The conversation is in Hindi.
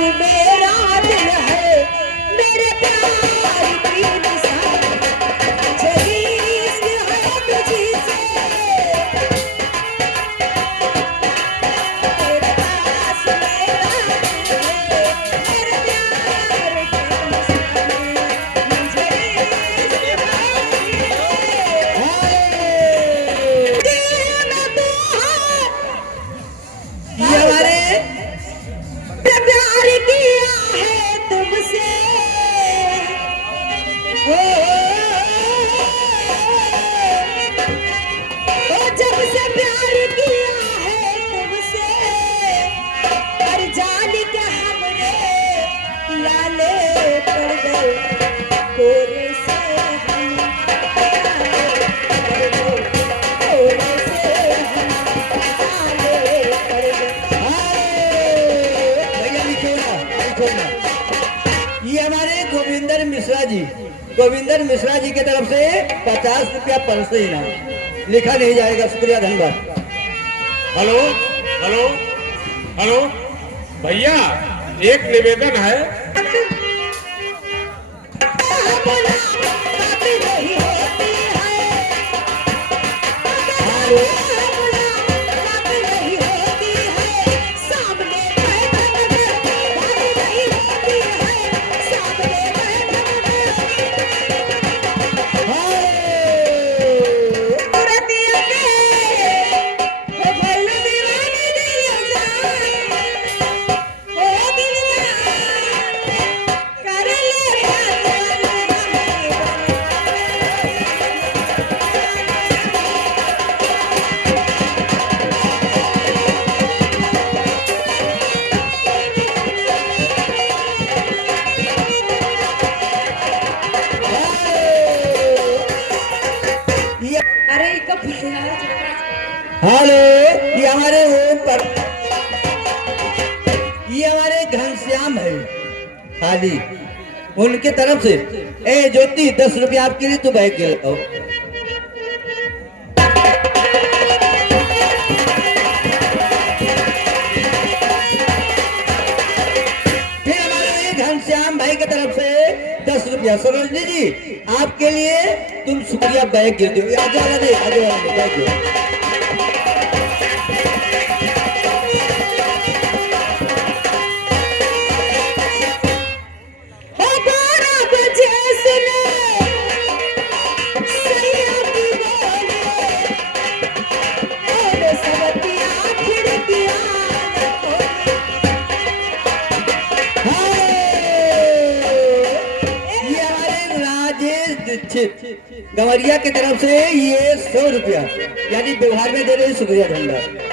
मेरा दिल है मेरे प्यार की निशानी जगी है तुझी से तेरे पास मेरा दिल है मेरे प्यार की निशानी जगी ये हमारे प्यार किया है तुमसे जब से प्यार किया है तुमसे पर जान के हमरे लाले पड़ गए कोरे से हम लाले पड़ गए कोरे से हम लाले पड़ गए। भैया लिखो ना। ये हमारे गोविंदर मिश्रा जी, गोविंदर मिश्रा जी की तरफ से 50 रुपया पर से इनाम लिखा नहीं जाएगा। शुक्रिया, धन्यवाद। हेलो हेलो हेलो भैया, एक निवेदन है। अरे कब हेलो, ये हमारे ओम पर, ये हमारे घनश्याम है खाली, उनके तरफ से ए ज्योति 10 रुपया आपके लिए, तो बैग के लगाओ। फिर हमारे घनश्याम भाई की तरफ से 10 रुपया। सरोजनी जी आपके लिए, तुम शुक्रिया बैग गिर दो। आगे वाला दे, आगे वाला दे, बैग दो। गवरिया की तरफ से ये 100 रुपया, यानी व्यवहार में दे रहे। शुक्रिया, धन्यवाद।